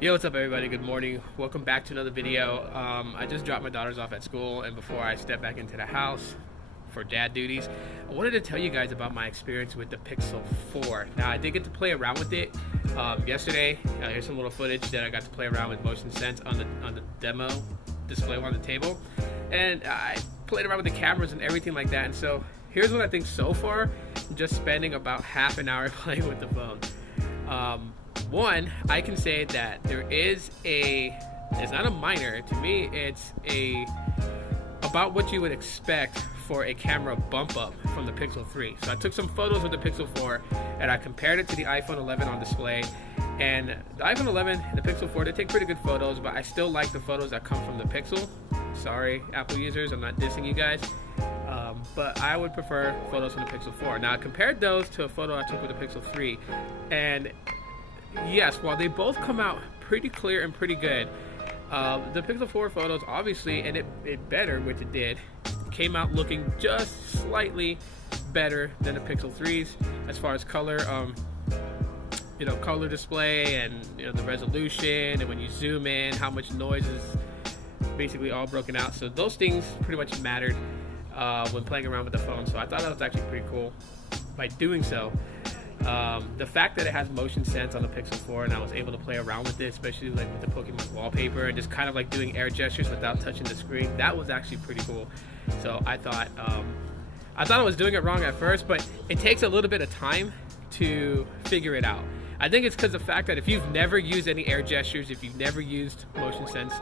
Yo, what's up everybody? Good morning. Welcome back to another video. I just dropped my daughters off at school, and before I step back into the house for dad duties, I wanted to tell you guys about my experience with the Pixel 4. Now, I did get to play around with it yesterday. Here's some little footage that I got to play around with motion sense on the demo display on the table, and I played around with the cameras and everything like that. And so here's what I think so far, just spending about half an hour playing with the phone. One, I can say that it's not a minor, to me it's about what you would expect for a camera bump up from the Pixel 3. So I took some photos with the Pixel 4 and I compared it to the iPhone 11 on display. And the iPhone 11 and the Pixel 4, they take pretty good photos, but I still like the photos that come from the Pixel. Sorry, Apple users, I'm not dissing you guys. But I would prefer photos from the Pixel 4. Now I compared those to a photo I took with the Pixel 3, and yes, while they both come out pretty clear and pretty good, the Pixel 4 photos, obviously, and it better, which it did, came out looking just slightly better than the Pixel 3s as far as color, color display, and the resolution, and when you zoom in, how much noise is basically all broken out. So those things pretty much mattered when playing around with the phone. So I thought that was actually pretty cool. By doing so, the fact that it has motion sense on the Pixel 4 and I was able to play around with it, especially like with the Pokemon wallpaper and just kind of like doing air gestures without touching the screen, that was actually pretty cool. So I thought I was doing it wrong at first, but it takes a little bit of time to figure it out. I think it's because of the fact that if you've never used any air gestures, if you've never used motion sense,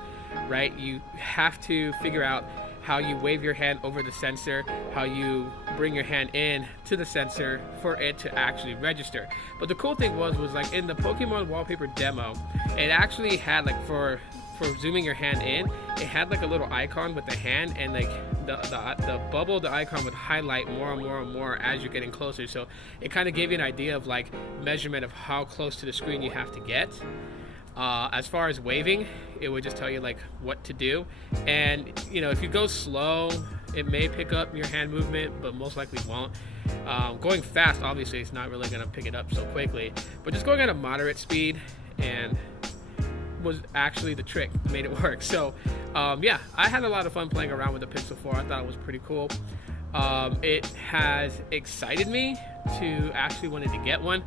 right, you have to figure out how you wave your hand over the sensor, how you bring your hand in to the sensor for it to actually register. But the cool thing was like in the Pokemon wallpaper demo, it actually had like for zooming your hand in, it had like a little icon with the hand, and like the bubble, the icon would highlight more and more and more as you're getting closer. So it kind of gave you an idea of like measurement of how close to the screen you have to get. As far as waving, it would just tell you like what to do, and if you go slow, it may pick up your hand movement, but most likely won't. Going fast, obviously, it's not really going to pick it up so quickly, but just going at a moderate speed and was actually the trick, made it work. So yeah, I had a lot of fun playing around with the Pixel 4. I thought it was pretty cool. It has excited me to actually wanted to get one.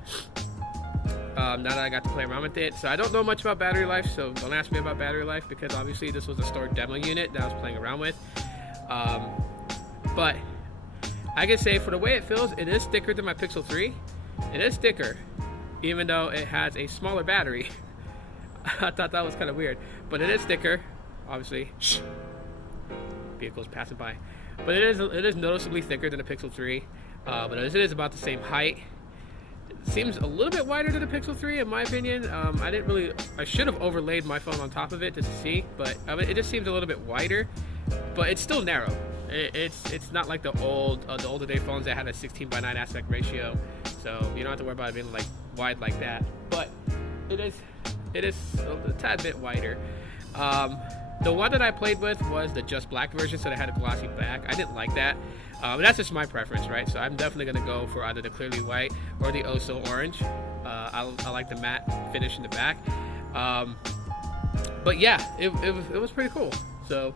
Now that I got to play around with it. So I don't know much about battery life, so don't ask me about battery life, because obviously this was a stored demo unit that I was playing around with. But I can say for the way it feels, it is thicker than my Pixel 3. It is thicker, even though it has a smaller battery. I thought that was kind of weird, but it is thicker, obviously. Shh. Vehicles passing by. But it is noticeably thicker than the Pixel 3. But it is about the same height. Seems a little bit wider than the Pixel 3 in my opinion. I should have overlaid my phone on top of it to see, but it just seems a little bit wider, but it's still narrow. It's not like the older day phones that had a 16:9 aspect ratio, so you don't have to worry about it being like wide like that. But it is a tad bit wider. The one that I played with was the just black version, so they had a glossy back. I didn't like that. That's just my preference, right? So I'm definitely going to go for either the clearly white or the oh so orange. I like the matte finish in the back. But yeah, it was pretty cool. So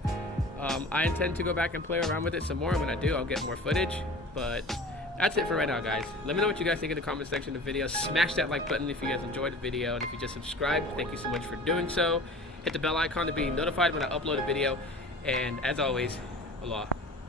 I intend to go back and play around with it some more. And when I do, I'll get more footage. But that's it for right now, guys. Let me know what you guys think in the comment section of the video. Smash that like button if you guys enjoyed the video. And if you just subscribed, thank you so much for doing so. Hit the bell icon to be notified when I upload a video. And as always, aloha.